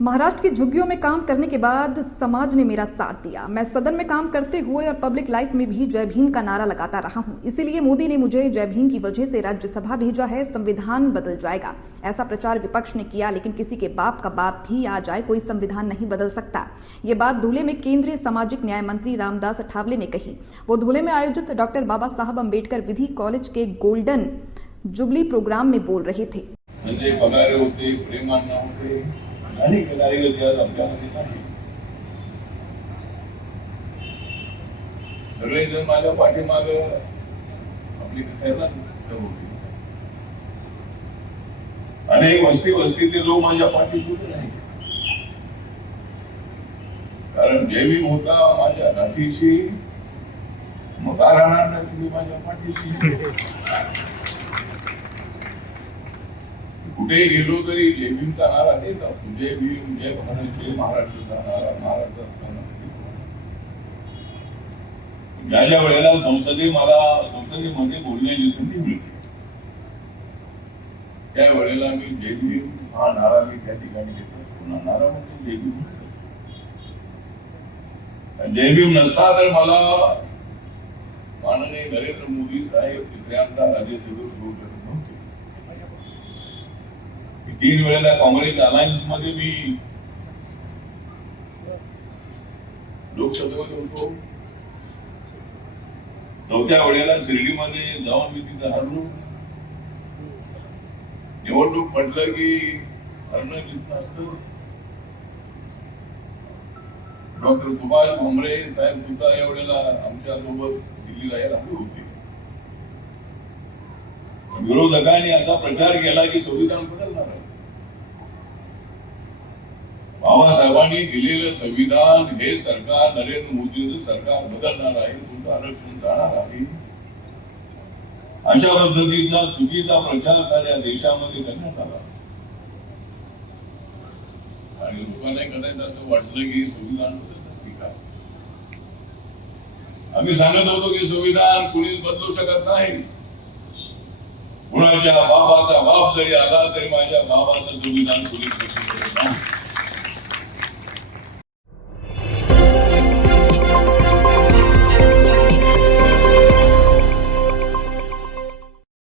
महाराष्ट्र की झुग्गियों में काम करने के बाद समाज ने मेरा साथ दिया। मैं सदन में काम करते हुए और पब्लिक लाइफ में भी जय भीम का नारा लगाता रहा हूं। इसीलिए मोदी ने मुझे जय भीम की वजह से राज्यसभा भेजा है। संविधान बदल जाएगा, ऐसा प्रचार विपक्ष ने किया, लेकिन किसी के बाप का बाप भी आ जाए, कोई संविधान नहीं बदल सकता। ये बात धुले में केंद्रीय सामाजिक न्याय मंत्री रामदास अठावले ने कही। वो धुले में आयोजित डॉक्टर बाबा साहब अम्बेडकर विधि कॉलेज के गोल्डन जुबली प्रोग्राम में बोल रहे थे। अनेक कार्यकर्ते आज आमच्यामध्ये नाही, सगळेजण माझ्या पाठीमागे आपली कथायला होती। अनेक वस्तीचे लोक माझ्या पाठीशी उभे नाही, कारण जय भीम होता माझ्या गाठीशी, मका राहणार नाही तुम्ही माझ्या पाठीशी। कुठे गेलो तरी जय भीमचा नारा देत असतो। जय भीम, जय भारत, जय महाराष्ट्रचा नारा महाराष्ट्र असताना ज्या वेळेला संसदेमध्ये बोलण्याची संधी मिळते त्या वेळेला मी जय भीम हा नारा मी त्या ठिकाणी घेत असतो। नारा म्हणजे जय भीम। जय भीम नसता तर मला माननीय नरेंद्र मोदी साहेब तिसऱ्यांदा राज्यसभेवर घेऊ शकत नव्हते। 3 वेळेला काँग्रेस अलायन्स मध्ये मी लोकसभेमध्ये होतो। 4थ्या वेळेला शिर्डीमध्ये जाऊन मी तिथे हरलो। निवडणूक म्हटलं की हरणं जिंकणं असतं। डॉक्टर सुभाष भामरे साहेब सुद्धा या वेळेला आमच्या सोबत दिल्लीला यायला आले होते। विरोधकांनी असा प्रचार केला की संविधान बदलणार आहे। बाबासाहेबांनी दिलेलं संविधान हे सरकार, नरेंद्र मोदींचं सरकार बदलणार आहे, तुमचं आरक्षण जाणार आहे, अशा पद्धतीचा चुकीचा प्रचार साऱ्या देशामध्ये करण्यात आला। आणि लोकांना कदाचित असं वाटलं की संविधान ठीक आहे। आम्ही सांगत होतो की संविधान कुणीच बदलू शकत नाही। कुणाच्या बापाचा बाप जरी आला तरी माझ्या बाबाचं संविधान कुणीच बदलू शकत नाही।